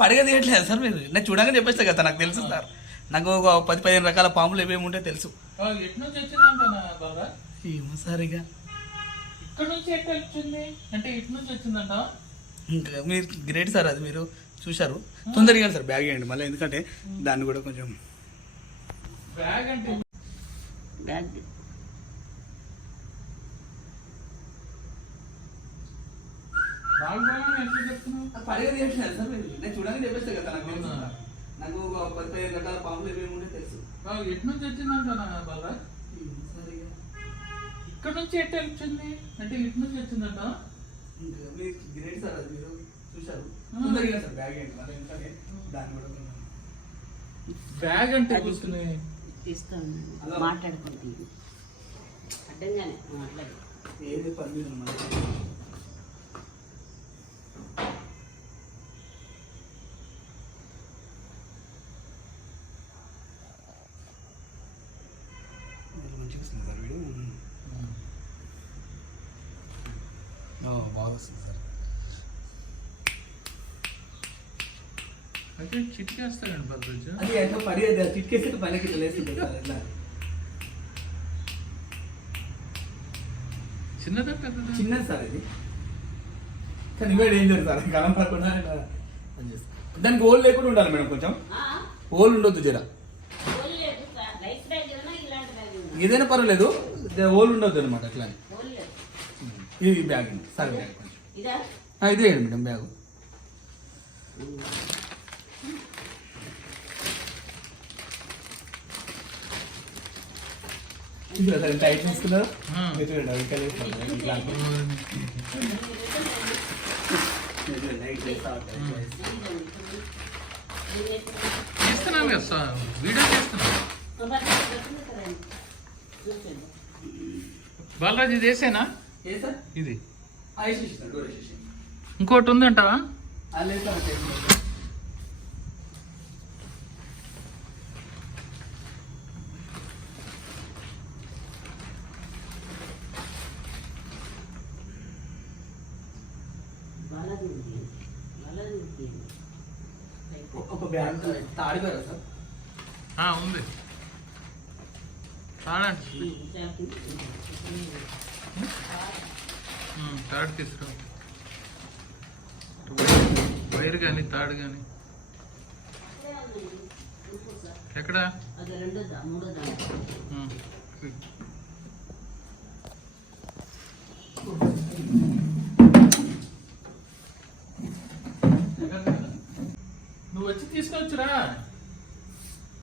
పడిగా తీయట్లేదు సార్ మీరు. నేను చూడగానే చెప్పేస్తా కదా నాకు తెలుసు సార్. నాకు ఒక పది పదిహేను రకాల పాములు ఏమేమి ఉంటాయో తెలుసు. ఏమో సార్ ఇక. ఇంకా మీరు గ్రేట్ సార్ అది మీరు చూశారు. తొందరగా సార్ బ్యాగ్ ఇవ్వండి మళ్ళీ. ఎందుకంటే దాన్ని కూడా కొంచెం బ్యాగ్ అంటే బ్యాగ్. పడిగా తీయట్లేదు సార్ నేను చూడగానే చెప్పేస్తా కదా నాకు నాకు ఒక పది పదిహేను రకాల పాములు ఏమేమి ఉంటాయో తెలుసు. ఆ, ఎటు నుంచి వచ్చిందంట ఇక? ఇక్కడ నుంచి ఎట్ట వచ్చింది? అంటే ఇటు నుంచి వచ్చిందంట గ్రేట్ సార్ అది మీరు చూశారు. సార్ బ్యాగ్ ఎందుకంటే దాన్ని కూడా బ్యాగ్ అంటే కూర్చుని తీస్తాను. మాట్లాడుకుంటుంది అడ్డంగానే మాట్లాడు. ఏది పని మీద ఉన్నది? ఇది మంచిగా వస్తుంది సార్ వీడియో ఓ, బాగా వస్తుంది సార్. అయితే చిటికేస్తాడండి భద్రజ అది ఎంత పడి చిట్కేస్తే పనికి ఇట్లా లేస్తుంది సార్ ఎట్లా? చిన్నదా పెద్దదా? చిన్నది సార్ ఇది. కానీ ఇవే డేంజర్ సార్? కనపడకుండా ఇట్లా పని చేస్తుంది. దానికి ఓల్ లేకుండా ఉండాలి మేడం కొంచెం. ఓల్ ఉండొద్దు జర. ఏదైనా పర్వాలేదు. ఓల్ ఉండొద్దు అనమాట అట్లా. ఇది బ్యాగ్. సార్. బ్యాగ్. ఇదా? ఆ, ఇదే మేడం బ్యాగ్. టైట్ వేస్తా. తీస్తున్నాను కదా సార్. వీడియో తీస్తున్నాను బాలరాజు ఇది వేసేనా ఏ సార్? ఇది. ఇంకోటి ఉందంటావా? ఉంది. ఒక సార్? ఆ, ఉంది. తాడు తీసుకురా వైర్ కానీ తాడు కానీ. ఎక్కడ. నువ్వు వచ్చి తీసుకొచ్చురా